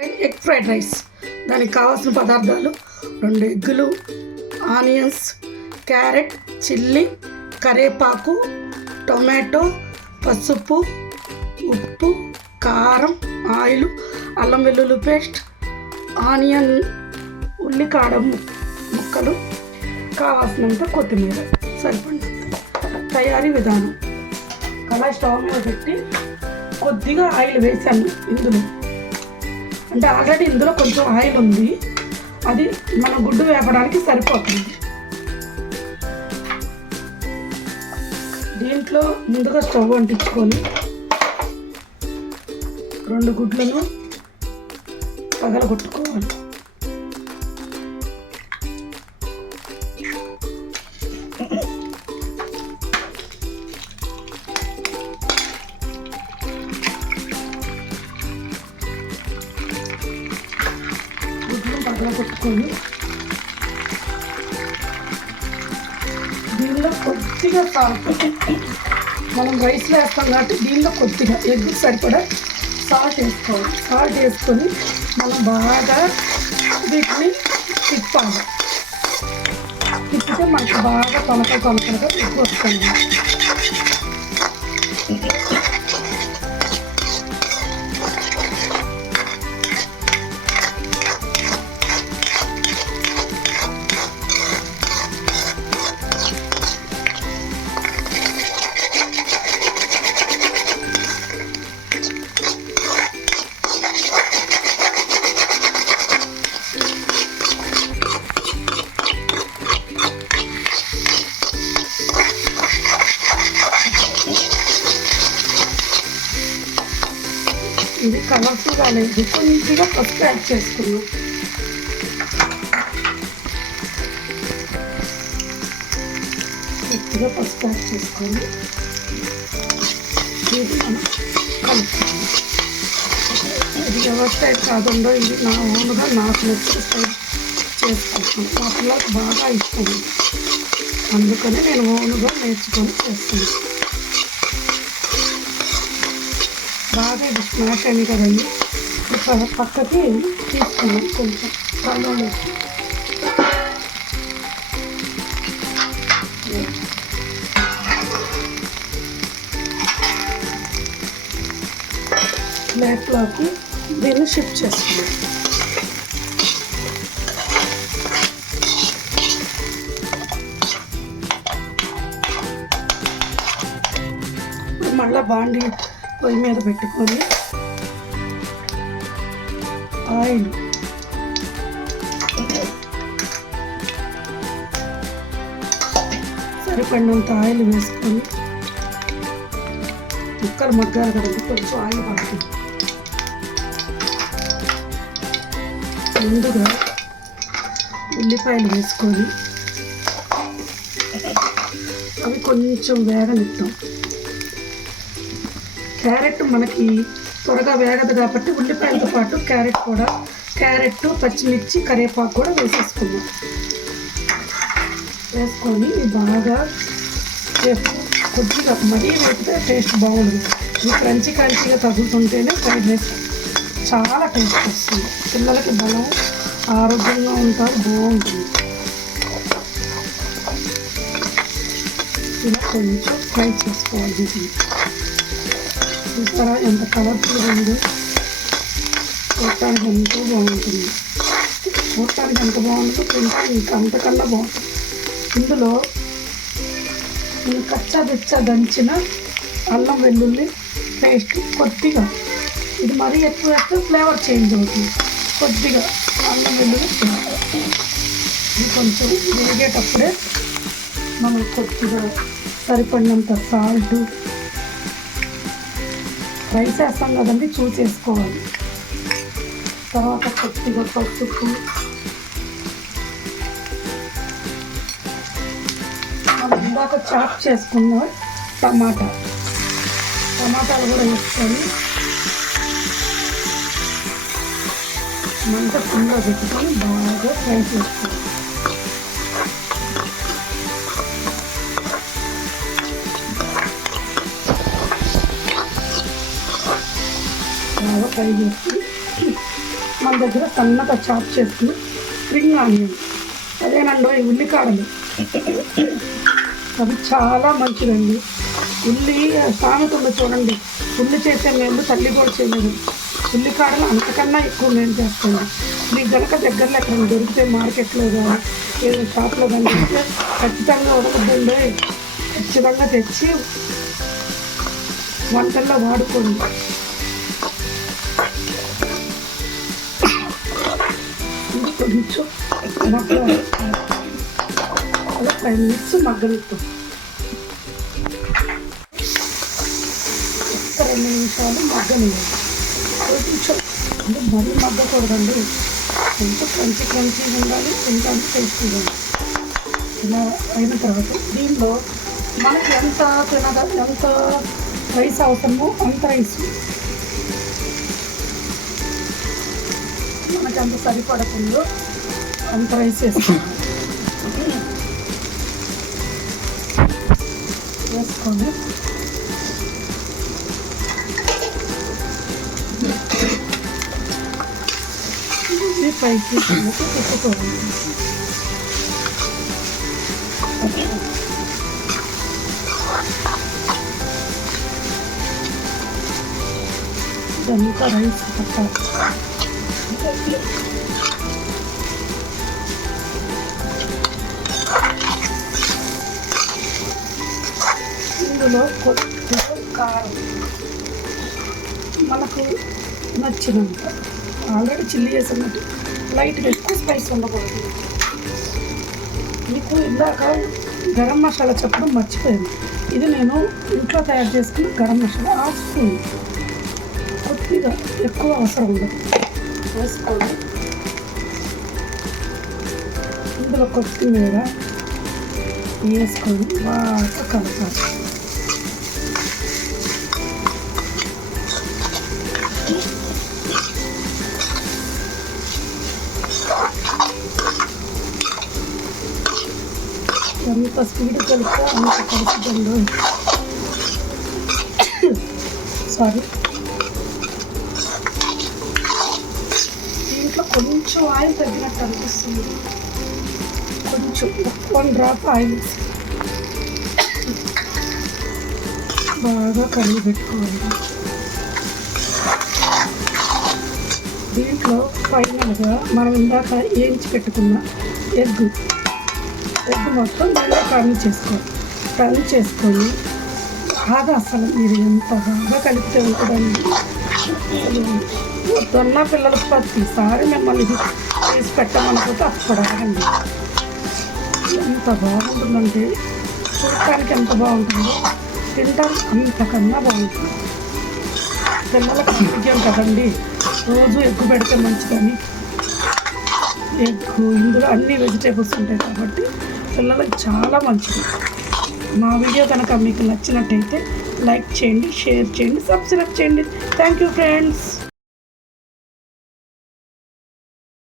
Egg fried rice. దానికి కావాల్సిన పదార్థాలు 2 ఎగ్గులు, ఆనియన్స్, క్యారెట్, చిల్లీ, కరివేపాకు, టొమాటో, పసుపు, ఉప్పు, కారం, ఆయిల్, అల్లం వెల్లుల్లి పేస్ట్, ఆనియన్, ఉల్లికాడ ముక్కలు, కావాల్సినంత కొత్తిమీర సరిపడి. తయారీ విధానం: కళాయి స్టవ్ మీద పెట్టి కొద్దిగా ఆయిల్ వేసాను. ఇందులో అంటే ఆల్రెడీ ఇందులో కొంచెం ఆయిల్ ఉంది, అది మన గుడ్డు వేపడానికి సరిపోతుంది. దీంట్లో ముందుగా స్టవ్ అంటించుకొని 2 గుడ్లను పగలగొట్టుకోవాలి. పగలగొట్టుకొని దీనిలో కొద్దిగా సాల్ట్, మనం రైస్లో వేస్తాం కాబట్టి దీనిలో కొద్దిగా ఎగ్గు సరిపడా సాల్ట్ వేసుకోవాలి. సాల్ట్ వేసుకొని మనం బాగా వీటిని తిప్పాలి. తిప్పితే మనకు బాగా తొలకలుగా ఎగ్గు వస్తుంది. ఇది కలర్ఫుల్గా లేదు, కొద్దిగా పసుపు యాడ్ చేసుకున్నాం. కొద్దిగా పసుపు యాడ్ చేసుకొని ఇది మనం కలుపుతున్నాం. ఇది ఎవరి స్టైల్ కాకుండా ఇది నా ఓన్గా నాకు నచ్చిన స్టైల్ చేసుకుంటాను. మా పిల్లలకు బాగా ఇష్టం, అందుకని నేను ఓన్గా నేర్చుకొని చేస్తున్నాను. బాగా ఇది స్మాష్ అయింది కదండి, ఇక్కడ పక్కకి తీసుకున్నాం. కొంచెం కళ్ళలోకి ప్లేట్లోకి దీన్ని షిఫ్ట్ చేసుకున్నాం. మళ్ళీ బాండి పొయ్యి మీద పెట్టుకొని ఆయిల్, సరిపడినంత ఆయిల్ వేసుకొని ముక్కలు మగ్గాలి కదండి, కొంచెం ఆయిల్ పడుతుంది. ముందుగా ఉల్లిపాయలు వేసుకొని అవి కొంచెం వేగనిద్దాం. క్యారెట్ మనకి త్వరగా వేగదు కాబట్టి ఉల్లిపాయలతో పాటు క్యారెట్, పచ్చిమిర్చి, కరివేపాకు కూడా వేసేసుకున్నాం. వేసుకొని బాగా కొద్దిగా మరీ వేపితే టేస్ట్ బాగుంటుంది. ఇది క్రంచిగా తగులుతుంటేనే ఫ్రైడ్ రైస్ చాలా టేస్ట్ వస్తుంది. పిల్లలకి బలం, ఆరోగ్యంగా ఉంటారు, బాగుంటుంది. ఇలా కొంచెం ఫ్రై చేసుకోవాలి. దీన్ని చూసారా ఎంత కలర్ఫుల్గా ఉందో, చూడటానికి ఎంతో బాగుంటుంది. చూడటానికి ఎంత బాగుంటుందో తింటే ఇంకా అంతకన్నా బాగుంటుంది. ఇందులో నేను కచ్చా దంచిన అల్లం వెల్లుల్లి పేస్ట్ కొద్దిగా, ఇది మరీ ఎక్కువ వేస్తే ఫ్లేవర్ చేంజ్ అవుతుంది. కొద్దిగా అల్లం వెల్లుల్లి పేస్ట్ ఇది కొంచెం వేగేటప్పుడే మనం కొద్దిగా సరిపడినంత సాల్ట్, రైస్ వేస్తాం కదండి చూసేసుకోవాలి. తర్వాత కొద్దిగా పసుపు, మనం ఇందాక చాప్ చేసుకున్న టమాటాలు కూడా వేసుకొని మంట కింద పెట్టుకొని బాగా ఫ్రై చేసుకోవాలి. బాగా ఫ్రై చేసి మన దగ్గర సన్నగా చాప్ చేసుకుని స్ప్రింగ్ ఆనియన్, అదేనండి ఈ ఉల్లికాడలు, అవి చాలా మంచిదండి. ఉల్లి సామెతలు చూడండి, ఉల్లి చేసే మేము తల్లి కూడా చేయలేదు. ఉల్లికాడలు అంతకన్నా ఎక్కువ నేను చేస్తాను. మీకు కనుక దగ్గరలో ఎక్కడ దొరికితే మార్కెట్లో కానీ ఏదో షాప్లో కానీ ఖచ్చితంగా ఉడకద్దండి, ఖచ్చితంగా తెచ్చి వంటల్లో వాడుకోండి. కొంచెం అలా 5 minutes మగ్గనిస్తూ 2 నిమిషాలు మగ్గనివ్వండి. కొంచెం అంటే మరీ మగ్గకూడదండి, కొంచెం క్రంచీ ఉండాలి, కొంచెం టేస్టీగా ఉండాలి. ఇలా అయిన తర్వాత దీనిలో మనకి ఎంత రైస్ అవసరమో అంత రైస్, మనకి అంత సరిపడకుండా అంత రైస్ వేసుకొని ఈ పైకి తిప్పుకోవాలి. ఇదంతా రైస్ పట్టాలి. ఇందులో కొద్దిగా కారం మనకు నచ్చినంత, ఆల్రెడీ చిల్లీ వేసినట్టు లైట్గా ఎక్కువ స్పైస్ ఉండకూడదు. మీకు ఇందాక గరం మసాలా చెప్పడం మర్చిపోయాను. ఇది నేను ఇంట్లో తయారు చేసుకున్న గరం మసాలా 1/2 స్పూన్, కొద్దిగా ఎక్కువ అవసరం ఉండదు వేసుకోండి. ఇందులో కొత్తిమీర వేసుకొని బాగా కలపాలి. ఎంత స్పీడ్ కలిపితే అంత కలుపుతుందో. సారీ, దీంట్లో కొంచెం ఆయిల్ తగ్గినట్టు అనిపిస్తుంది. కొంచెం 1 డ్రాప్ ఆయిల్ బాగా కలిగి పెట్టుకోవాలి. దీంట్లో ఫైనల్గా మనం ఇందాక వేయించి పెట్టుకున్న ఎగ్ మొత్తం దీంట్లో టర్న్ చేసుకొని బాగా అసలు మీరు ఎంత బాగా కలిపితే ఉంటుందండి. వద్దన్న పిల్లలకు ప్రతిసారి మిమ్మల్ని తీసి పెట్టమనుకుంటే అప్పుడు అడగండి. ఎంత బాగుంటుందంటే చూడటానికి ఎంత బాగుంటుందో తింటానికి అంతకన్నా బాగుంటుంది. పిల్లలకు ఆరోగ్యం కదండి, రోజు ఎగ్గు పెడితే మంచిదని. ఎగ్గు ఇందులో అన్ని వెజిటేబుల్స్ ఉంటాయి కాబట్టి పిల్లలకు చాలా మంచిది. మా వీడియో కనుక మీకు నచ్చినట్టయితే లైక్ చేయండి, షేర్ చేయండి, సబ్స్క్రైబ్ చేయండి. Thank you friends.